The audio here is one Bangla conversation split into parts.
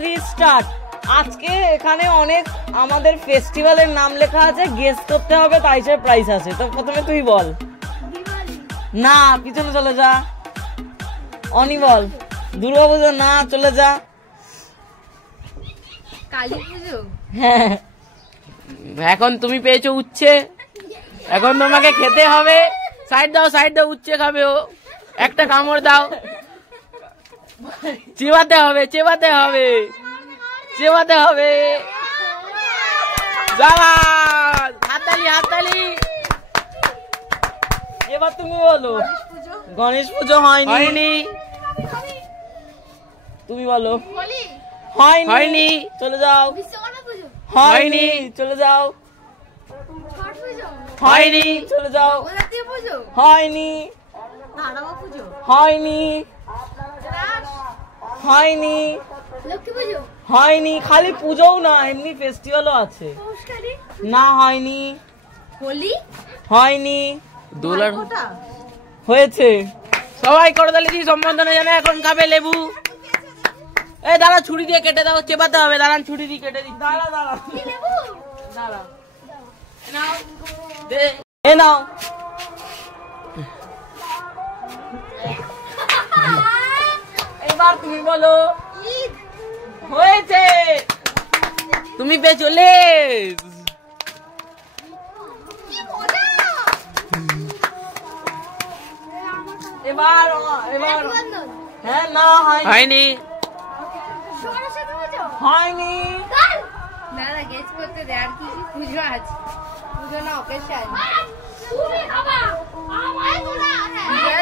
3 স্টার্ট। আজকে এখানে অনেক আমাদের ফেস্টিভ্যালের নাম লেখা আছে, গেস করতে হবে, তাই হিসেবে প্রাইস আছে। তো প্রথমে তুই বল। না, পিছনে চলে যা। অনি বল। দুর্গাপুজো না, চলে যা। কালী পুজো। হ্যাঁ, এখন তুমি পেয়েছো উচ্ছে, এখন তোমাকে খেতে হবে। সাইড দাও, সাইড দাও, উচ্ছে খাবে ও। একটা কামড় দাও। চেবাতে হবে, চেবাতে হবে, চেবাতে হবে। হাততালি, হাততালি। এবার তুমি বলো। গণেশ পুজো হয়নি। তুমি বলো। হয়নি, চলে যাও। হয়নি, চলে যাও। হয়নি, চলে যাও। হয়নি, হয়নি, হয়নি, হয়নি। খালি পুজোও না, এমনি ফেস্টিভ্যালও আছে। না, হয়নি। হোলি হয়নি। দোলার হয়েছে। সবাই করতালি দিয়ে সম্বোধনা জানে। এখন খাবে লেবু। এই দাঁড়া, ছুরি দিয়ে কেটে দাও, চেপাতে হবে। দাঁড়ান, ছুরি দিয়ে কেটে দিই। দাঁড়া দাঁড়া দাঁড়া, নাও দে, এ নাও। এবার তুমি বলো। হয়েছে, তুমি পেয়েছো লেজ। এবার এবার হ্যাঁ, না হয়নি, হয়নি। দাদা গেস করতে দে, আর কি পুজো আছে? পুজো না, অকেশন।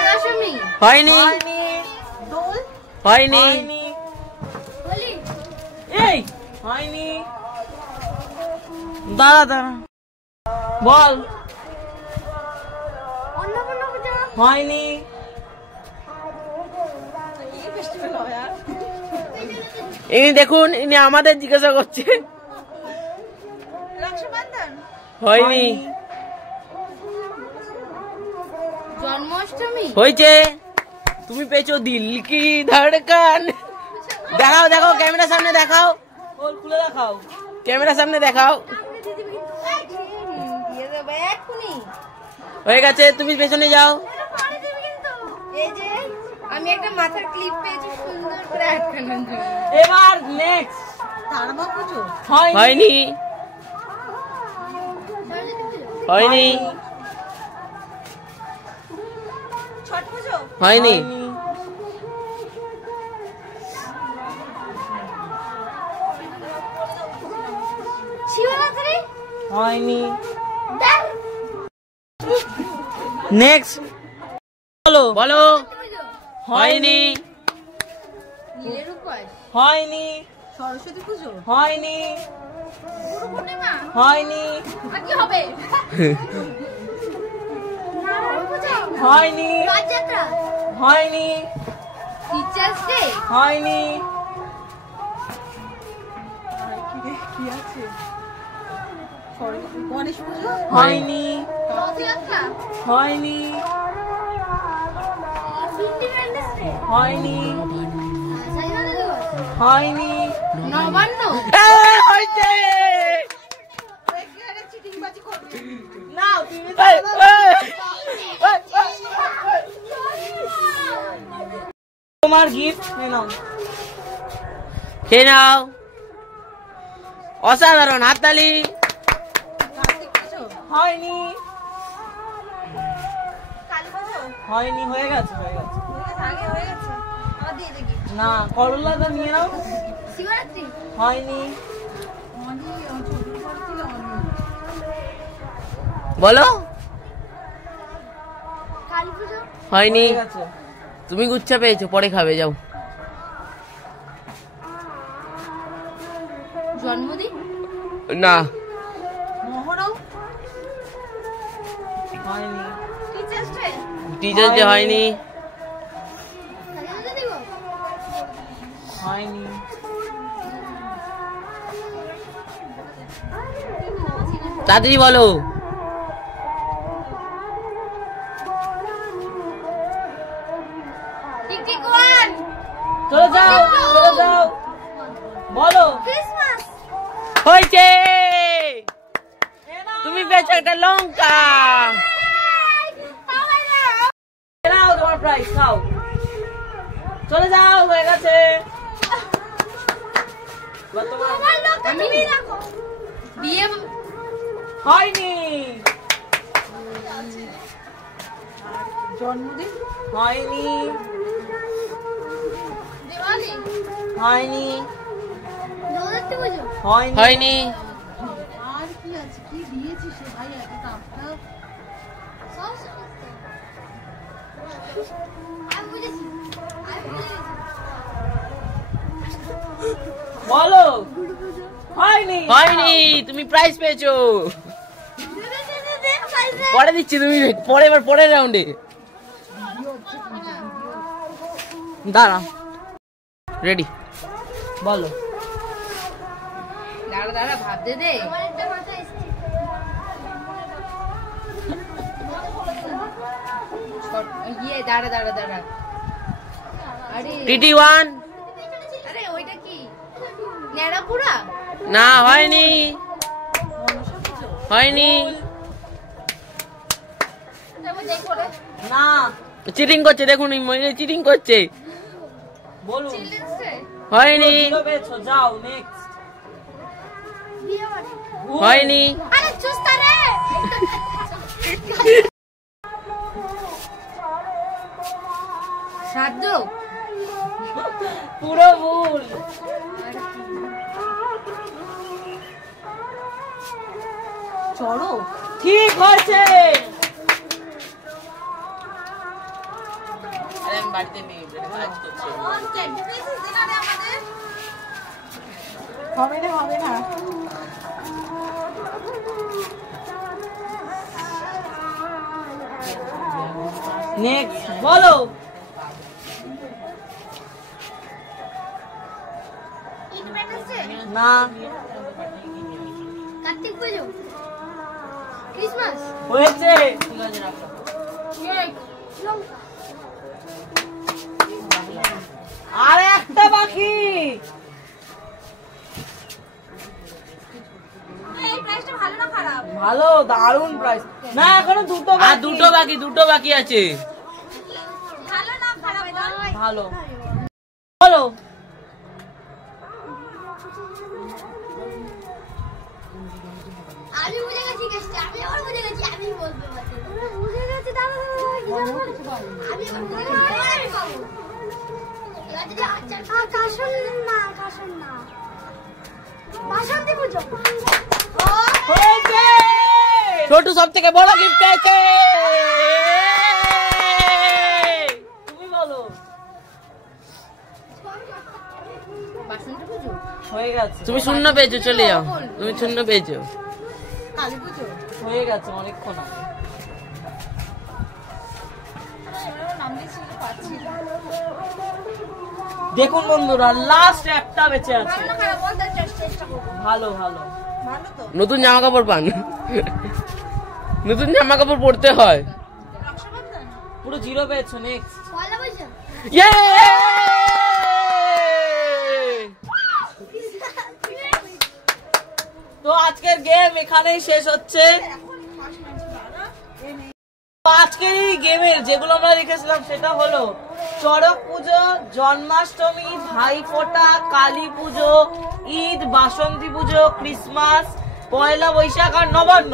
দশমী হয়নি, হয়নি, এই হয়নি। দাঁড়া দাঁড়া, বল। হয়নি। ইনি দেখুন, ইনি আমাদের জিজ্ঞাসা করছে। হয়নি। জন্মাষ্টমী হয়েছে, তুমি পেয়েছো দিল কি ধড়কন। দেখাও, দেখো ক্যামেরার সামনে দেখাও, খুলে দেখাও, ক্যামেরার সামনে দেখাও। হয়ে গেছে, তুমি পেছনে যাও। এই যে আমি একটা মাথার ক্লিপ পেয়েছি সুন্দর করে আটকানোর জন্য। এবার নেক্সট। তারমা পুজো হয়নি, হয়নি, ছট পুজো হয়নি, শিবরাত্রি হয়নি। নেক্সট বলো, বলো। হয়নি, নীলের উপর হয়নি, সরস্বতী পুজো হয়নি, গুরু পূর্ণিমা হয়নি, আর কি হবে? হয়নি, রথযাত্রা হয়নি, টিচার্স ডে হয়নি, গণেশ পুজো হয়নি, রথযাত্রা হয়নি, ইন্ডিপেন্ডেন্স ডে হয়নি, স্বাধীনতা দিবস হয়নি। নবান্ন হয়েছে। নাও, তুমি তোমার গিফট নাও, খেয়ে নাও। অসাধারণ, হাততালি। হয়নি, হয়নি, হয়ে গেছে, হয়ে গেছে। না, করলাটা নিয়ে নাও। শিবরাত্রি হয়নি। বলো। কালী পুজো হয়নি। তুমি গুচ্ছা পেয়েছো, পরে খাবে, যাও। জন্মদিন না, মহরম হয়নি। টিচার্স ডে টিচার্স ডে হয়নি, স্বাধীনতা দিবস হয়নি। তাড়াতাড়ি বলো। টিক টিক ওয়ান চলে যাও, চলে যাও, বলো। ক্রিসমাস হয়েছে, তুমি পেয়েছো একটা লঙ্কা। নাও তোমার প্রাইস, খাও, চলে যাও, হয়ে গেছে। বিয়ে হয়নি, জন্মদিন হয়নি, দিওয়ালি হয়নি, জগদ্ধাত্রী পুজো হয়নি। আর কি আছে, কি দিয়েছিস সে ভাই এতটা আপনার সব আমি বুঝেছি বলো। হয়নি, হয়নি, তুমি প্রাইজ পেয়েছো। পরে দিচ্ছি, তুমি পরে, এবার পরের রাউন্ডে দাঁড়া। রেডি, বলো। দাঁড়া দাঁড়া ভাবতে দে। আমার একটা মাথা এসছে। ইয়ে দাঁড়া দাঁড়া দাঁড়া। আরে টিটি ওয়ান। আরে ওইটা কি নেড়াপুরা? না, হয়নি, হয়নি। না, চিটিং করছে, দেখুন মহিলা চিটিং করছে। বলুন। হয়নি, যাও নেক্সট। হয়নি। আরে চুস্তা রে। শ্রাদ্ধ পুরো ভুল। চড়ো ঠিক হয়েছে। আরে আমি বাড়িতে নেই, কাজ করছি। হবে না হবে না। নেক্সট, বলো। না, কার্তিক পুজো ক্রিসমাস হয়েছে। আর একটা বাকি। এই প্রাইসটা ভালো না খারাপ? ভালো, দারুণ প্রাইস। না, এখনো দুটো বাকি। দুটো বাকি আছে। ভালো না খারাপ? ভালো, বলো। আমি বুঝে গেছি কেসটা, আমি আবার বুঝে গেছি, আমি বলবো বুঝে গেছি। দাঁড়া আমি এবার বুঝে গেছি, আমি পাবো। এবার যদি কাশন না বাসন্তী পুজো হয়েছে। ছোটু সব থেকে বড় গিফট পেয়েছে। তুমি বলো। বাসন্তী পুজো হয়ে গেছে। তুমি শূন্য পেয়েছো, চলে যাও। তুমি শূন্য পেয়েছো। কালী পুজো হয়ে গেছে অনেকক্ষণ আগে। দেখুন বন্ধুরা, লাস্ট একটা বেঁচে আছে। ভালো ভালো, নতুন জামা কাপড় পান। নতুন জামা কাপড় পরতে হয়। পুরো জিরো পেয়েছো। নেক্সট, তো আজকের গেম এখানেই শেষ হচ্ছে। আজকের এই গেমের যেগুলো আমরা রেখেছিলাম সেটা হলো চড়ক পুজো, জন্মাষ্টমী, ভাইফোঁটা, কালী পুজো, ঈদ, বাসন্তী পুজো, ক্রিসমাস, পয়লা বৈশাখ আর নবান্ন।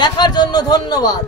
দেখার জন্য ধন্যবাদ।